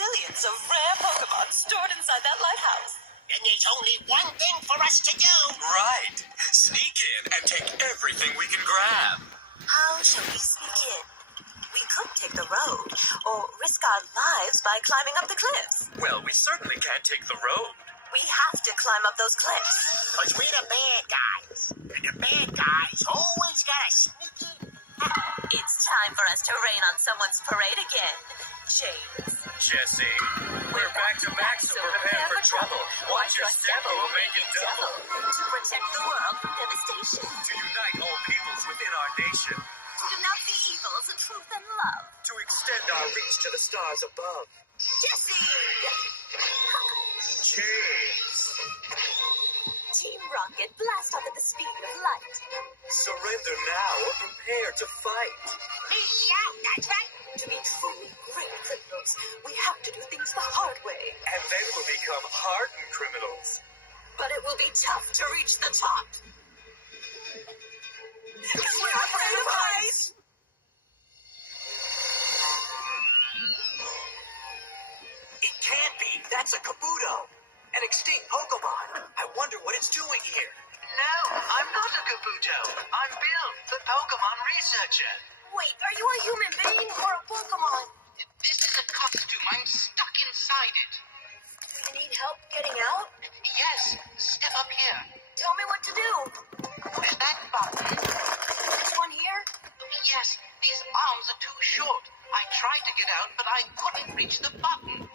zillions of rare Pokemon stored inside that lighthouse. And there's only one thing for us to do. Right. Sneak in and take everything we can grab. How shall we sneak in? We could take the road, or risk our lives by climbing up the cliffs. Well, we certainly can't take the road. We have to climb up those cliffs. Because we're the bad guys. And the bad guys always gotta sneak in. It's time for us to rain on someone's parade again. James. Jesse, we're back to back, so prepare for trouble. Watch your step or we'll make it double. To protect the world from devastation. To unite all peoples within our nation. To denounce the evils of truth and love. To extend our reach to the stars above. Jesse! James. Team Rocket, blast off at the speed of light. Surrender now or prepare to fight. Yeah, that's right. To be truly great criminals, we have to do things the hard way. And then we'll become hardened criminals. But it will be tough to reach the top. Because we're afraid of heights! It can't be. That's a Kabuto. An extinct Pokemon. I wonder what it's doing here. No, I'm not a Kabuto. I'm Bill, the Pokemon researcher. Wait, are you a human being or a Pokemon? This is a costume. I'm stuck inside it. Do you need help getting out? Yes, step up here. Tell me what to do. Push that button. This one here? Yes, these arms are too short. I tried to get out, but I couldn't reach the button.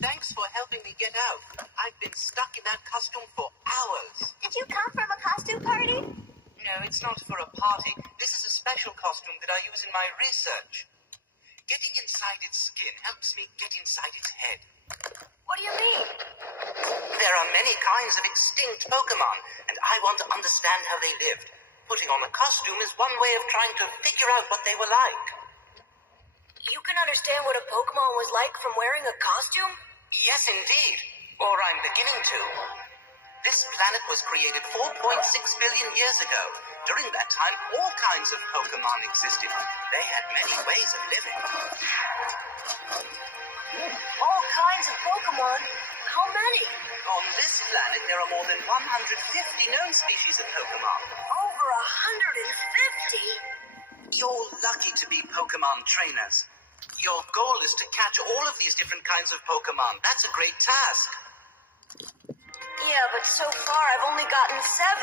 Thanks for helping me get out. I've been stuck in that costume for hours. Did you come from a costume party? No, it's not for a party. This is a special costume that I use in my research. Getting inside its skin helps me get inside its head. What do you mean? There are many kinds of extinct Pokemon, and I want to understand how they lived. Putting on a costume is one way of trying to figure out what they were like. You can understand what a Pokemon was like from wearing a costume? Yes, indeed. Or I'm beginning to. This planet was created 4.6 billion years ago. During that time, all kinds of Pokemon existed. They had many ways of living. All kinds of Pokemon? How many? On this planet, there are more than 150 known species of Pokemon. Over 150? You're lucky to be Pokemon trainers. Your goal is to catch all of these different kinds of Pokemon. That's a great task. Yeah, but so far I've only gotten 7.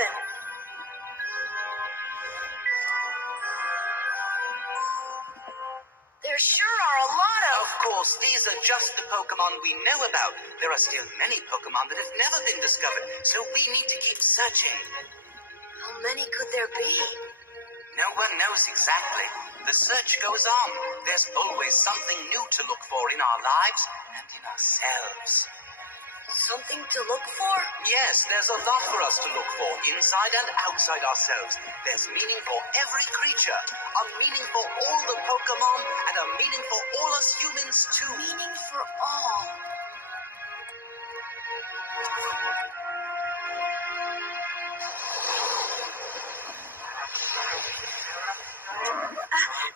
There sure are a lot of... Of course, these are just the Pokemon we know about. There are still many Pokemon that have never been discovered, so we need to keep searching. How many could there be? No one knows exactly. The search goes on. There's always something new to look for in our lives and in ourselves. Something to look for? Yes, there's a lot for us to look for, inside and outside ourselves. There's meaning for every creature, a meaning for all the Pokemon, and a meaning for all us humans too. Meaning for all.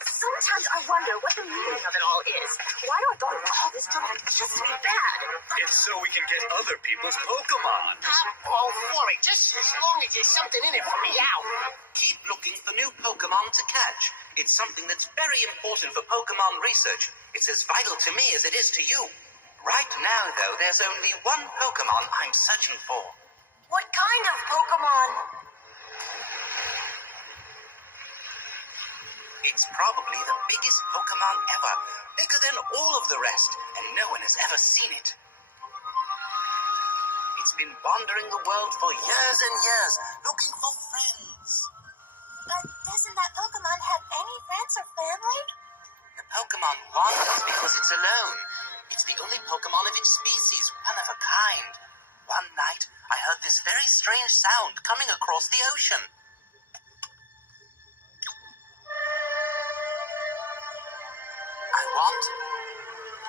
Sometimes I wonder what the meaning of it all is. Why do I go to all this trouble just to be bad? It's so we can get other people's Pokemon. All for it, just as long as there's something in it for me out. Keep looking for new Pokemon to catch. It's something that's very important for Pokemon research. It's as vital to me as it is to you. Right now, though, there's only one Pokemon I'm searching for. What kind of Pokemon? It's probably the biggest Pokemon ever, bigger than all of the rest, and no one has ever seen it. It's been wandering the world for years and years, looking for friends. But doesn't that Pokemon have any friends or family? The Pokemon wanders because it's alone. It's the only Pokemon of its species, one of a kind. One night, I heard this very strange sound coming across the ocean.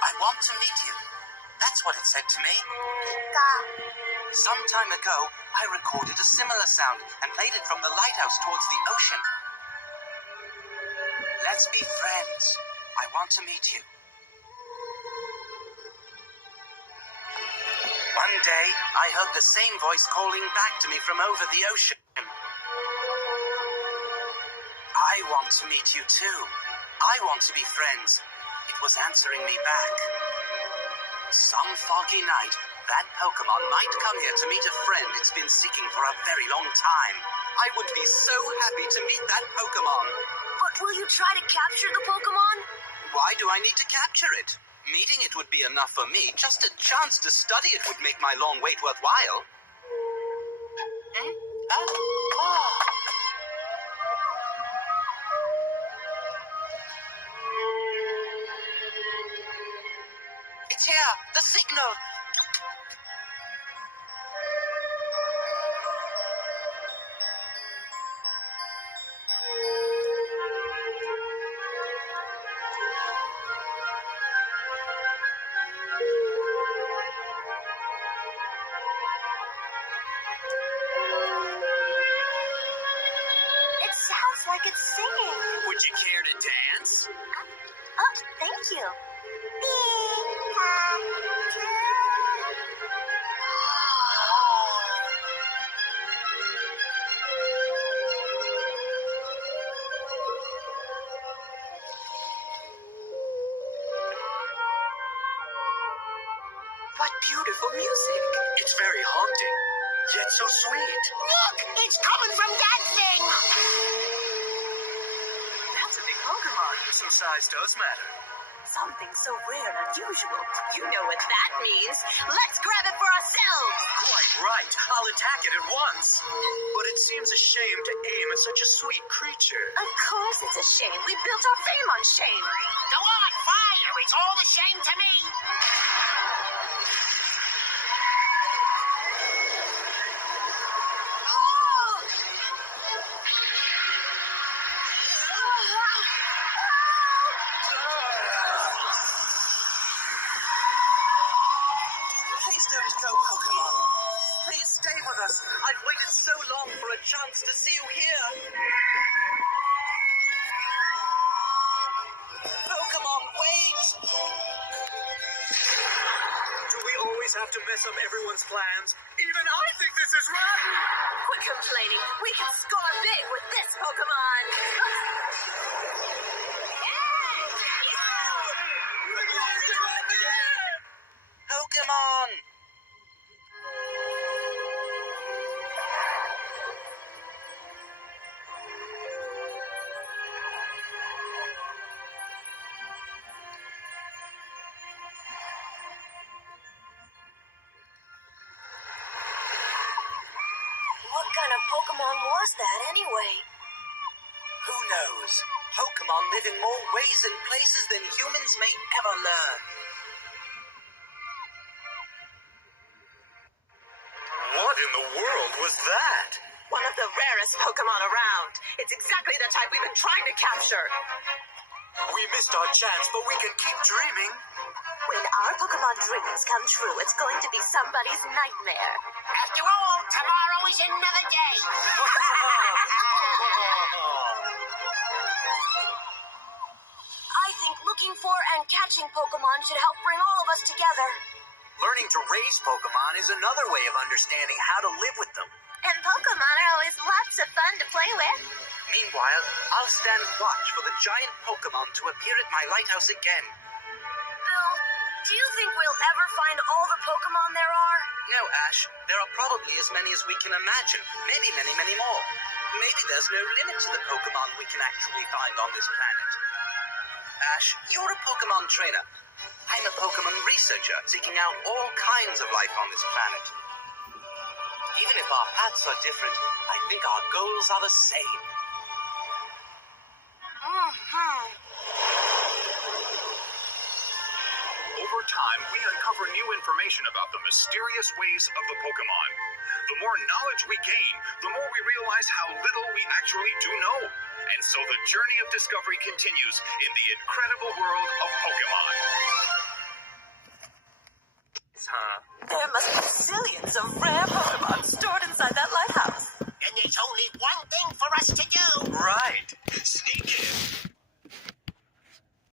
I want to meet you. That's what it said to me. Pika. Some time ago, I recorded a similar sound and played it from the lighthouse towards the ocean. Let's be friends. I want to meet you. One day, I heard the same voice calling back to me from over the ocean. I want to meet you too. I want to be friends. It was answering me back. Some foggy night, that Pokemon might come here to meet a friend it's been seeking for a very long time. I would be so happy to meet that Pokemon. But will you try to capture the Pokemon? Why do I need to capture it? Meeting it would be enough for me. Just a chance to study it would make my long wait worthwhile. It's here, the signal. It sounds like it's singing. Would you care to dance? Oh, thank you. What beautiful music. It's very haunting, yet so sweet. Look, it's coming from that thing. That's a big Pokemon, so size does matter. Something so rare and unusual. You know what that means. Let's grab it for ourselves. Quite right. I'll attack it at once. But it seems a shame to aim at such a sweet creature. Of course it's a shame. We built our fame on shame. Go on, fire. It's all the same to me. Please don't go, Pokemon. Please stay with us. I've waited so long for a chance to see you here. Pokemon, wait! Do we always have to mess up everyone's plans? Even I think this is rotten! Quit complaining. We can score big with this Pokemon. Pokemon! What kind of Pokemon was that anyway? Who knows? Pokemon live in more ways and places than humans may ever learn. What in the world was that? One of the rarest Pokemon around. It's exactly the type we've been trying to capture. We missed our chance, but we can keep dreaming. When our Pokemon dreams come true, it's going to be somebody's nightmare. After all, tomorrow is another day. I think looking for and catching Pokemon should help bring all of us together. Learning to raise Pokemon is another way of understanding how to live with them. And Pokemon are always lots of fun to play with. Meanwhile, I'll stand watch for the giant Pokemon to appear at my lighthouse again. Bill, do you think we'll ever find all the Pokemon there are? No, Ash. There are probably as many as we can imagine. Maybe many, many more. Maybe there's no limit to the Pokemon we can actually find on this planet. Ash, you're a Pokemon trainer. I'm a Pokemon researcher seeking out all kinds of life on this planet. Even if our paths are different, I think our goals are the same. Over time, we uncover new information about the mysterious ways of the Pokemon. The more knowledge we gain, the more we realize how little we actually do know. And so the journey of discovery continues in the incredible world of Pokemon. lighthouse, huh? There must be zillions of rare Pokemon stored inside that lighthouse. And there's only one thing for us to do. Right. Sneak